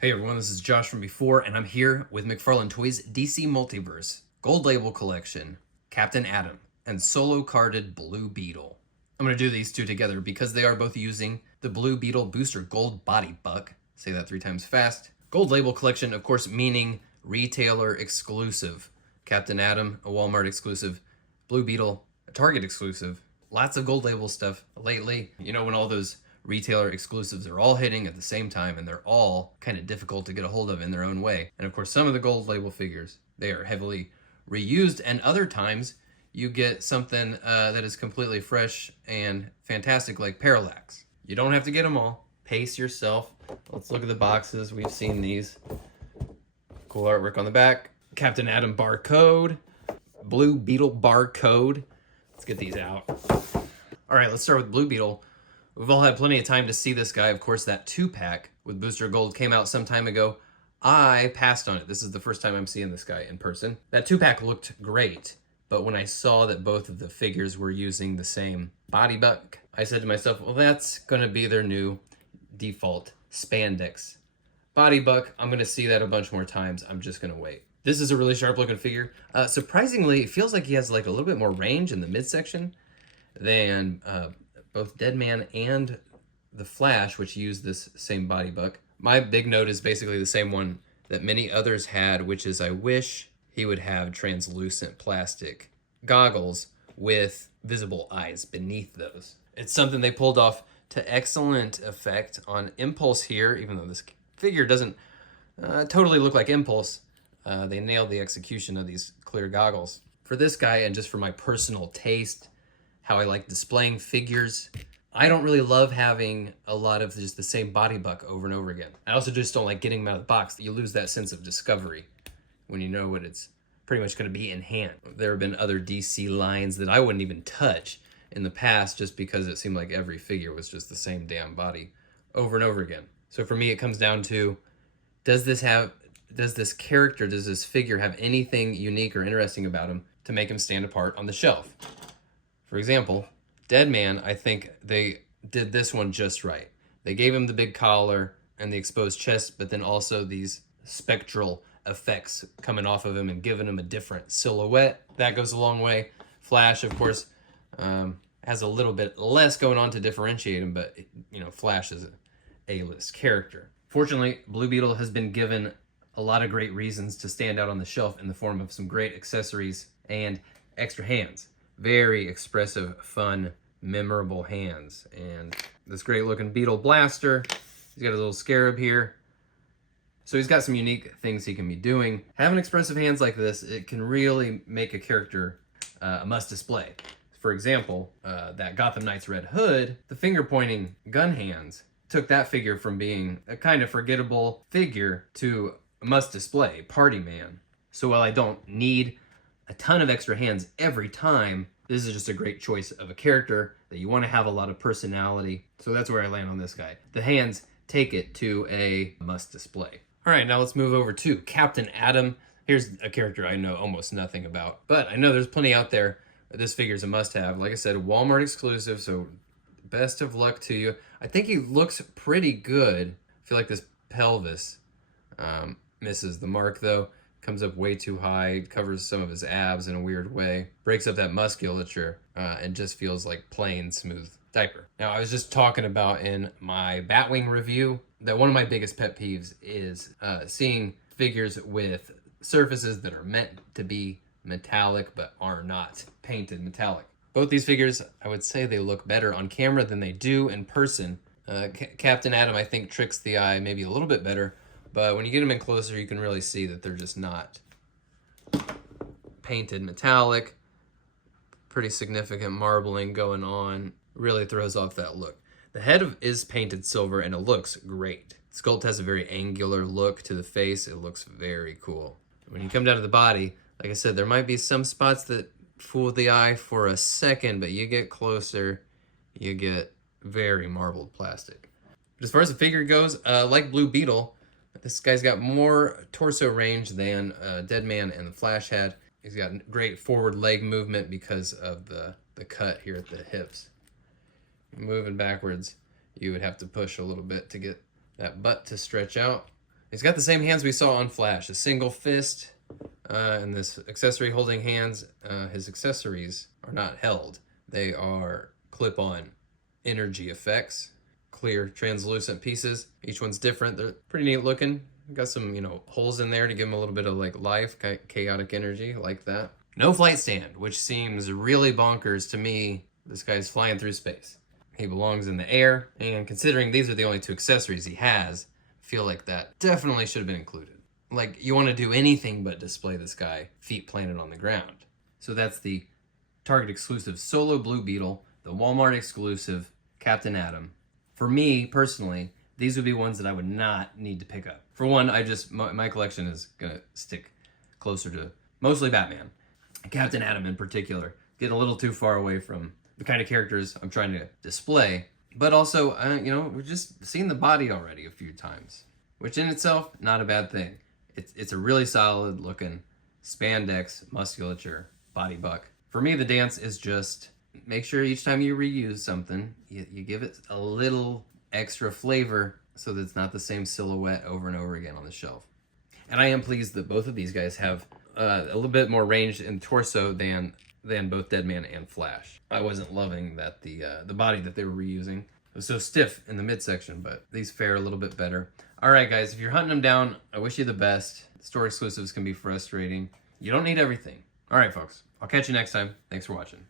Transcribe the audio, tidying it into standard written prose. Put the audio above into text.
Hey everyone, this is Josh from before, and I'm here with McFarlane Toys DC Multiverse, Gold Label Collection, Captain Atom, and solo carded Blue Beetle. I'm going to do these two together because they are both using the Blue Beetle Booster Gold Body Buck. Say that 3 times fast. Gold Label Collection, of course, meaning retailer exclusive. Captain Atom, a Walmart exclusive. Blue Beetle, a Target exclusive. Lots of Gold Label stuff lately. You know, when all those retailer exclusives are all hitting at the same time and they're all kind of difficult to get a hold of in their own way. And of course, some of the Gold Label figures, they are heavily reused, and other times you get something that is completely fresh and fantastic, like Parallax. You don't have to get them all. Pace yourself. Let's look at the boxes. We've seen these. Cool artwork on the back. Captain Atom barcode. Blue Beetle barcode. Let's get these out. All right, let's start with Blue Beetle. We've all had plenty of time to see this guy. Of course, that 2-pack with Booster Gold came out some time ago. I passed on it. This is the first time I'm seeing this guy in person. That 2-pack looked great, but when I saw that both of the figures were using the same body buck, I said to myself, well, that's going to be their new default spandex body buck. I'm going to see that a bunch more times. I'm just going to wait. This is a really sharp looking figure. Surprisingly, it feels like he has like a little bit more range in the midsection than both Deadman and the Flash, which use this same body buck. My big note is basically the same one that many others had, which is I wish he would have translucent plastic goggles with visible eyes beneath those. It's something they pulled off to excellent effect on Impulse here, even though this figure doesn't totally look like Impulse. They nailed the execution of these clear goggles. For this guy, and just for my personal taste, how I like displaying figures, I don't really love having a lot of just the same body buck over and over again. I also just don't like getting them out of the box. You lose that sense of discovery when you know what it's pretty much going to be in hand. There have been other DC lines that I wouldn't even touch in the past just because it seemed like every figure was just the same damn body over and over again. So for me, it comes down to, does this character, does this figure have anything unique or interesting about him to make him stand apart on the shelf? For example, Deadman, I think they did this one just right. They gave him the big collar and the exposed chest, but then also these spectral effects coming off of him and giving him a different silhouette. That goes a long way. Flash, of course, has a little bit less going on to differentiate him, but you know, Flash is an A-list character. Fortunately, Blue Beetle has been given a lot of great reasons to stand out on the shelf in the form of some great accessories and extra hands. Very expressive, fun, memorable hands. And this great looking Beetle blaster. He's got a little scarab here. So he's got some unique things he can be doing. Having expressive hands like this, it can really make a character a must display. For example, that Gotham Knights Red Hood, the finger pointing gun hands took that figure from being a kind of forgettable figure to a must display, party man. So while I don't need a ton of extra hands every time, this is just a great choice of a character that you want to have a lot of personality. So that's where I land on this guy. The hands take it to a must display. All right, now let's move over to Captain Atom. Here's a character I know almost nothing about, but I know there's plenty out there. This figure is a must have. Like I said, Walmart exclusive, so best of luck to you. I think he looks pretty good. I feel like this pelvis misses the mark though. Comes up way too high, covers some of his abs in a weird way, breaks up that musculature, and just feels like plain smooth diaper. Now, I was just talking about in my Batwing review that one of my biggest pet peeves is seeing figures with surfaces that are meant to be metallic but are not painted metallic. Both these figures, I would say they look better on camera than they do in person. Captain Atom, I think, tricks the eye maybe a little bit better, but when you get them in closer, you can really see that they're just not painted metallic. Pretty significant marbling going on. Really throws off that look. The head is painted silver and it looks great. Sculpt has a very angular look to the face. It looks very cool. When you come down to the body, like I said, there might be some spots that fool the eye for a second, but you get closer, you get very marbled plastic. But as far as the figure goes, like Blue Beetle, this guy's got more torso range than Deadman and the Flash had. He's got great forward leg movement because of the cut here at the hips. Moving backwards, you would have to push a little bit to get that butt to stretch out. He's got the same hands we saw on Flash, a single fist, and this accessory holding hands. His accessories are not held. They are clip-on energy effects, clear translucent pieces. Each one's different. They're pretty neat looking. Got some, holes in there to give him a little bit of like life, chaotic energy, like that. No flight stand, which seems really bonkers to me. This guy's flying through space. He belongs in the air, and considering these are the only two accessories he has, I feel like that definitely should have been included. Like, you want to do anything but display this guy feet planted on the ground. So that's the Target exclusive Solo Blue Beetle, the Walmart exclusive Captain Atom. For me, personally, these would be ones that I would not need to pick up. For one, my collection is going to stick closer to mostly Batman. Captain Atom in particular, getting a little too far away from the kind of characters I'm trying to display. But also, we've just seen the body already a few times, which in itself, not a bad thing. It's a really solid looking spandex musculature body buck. For me, the dance is just make sure each time you reuse something, you give it a little extra flavor so that it's not the same silhouette over and over again on the shelf. And I am pleased that both of these guys have a little bit more range in torso than both Deadman and Flash. I wasn't loving that the body that they were reusing was so stiff in the midsection, but these fare a little bit better. All right, guys, if you're hunting them down, I wish you the best. Store exclusives can be frustrating. You don't need everything. All right, folks, I'll catch you next time. Thanks for watching.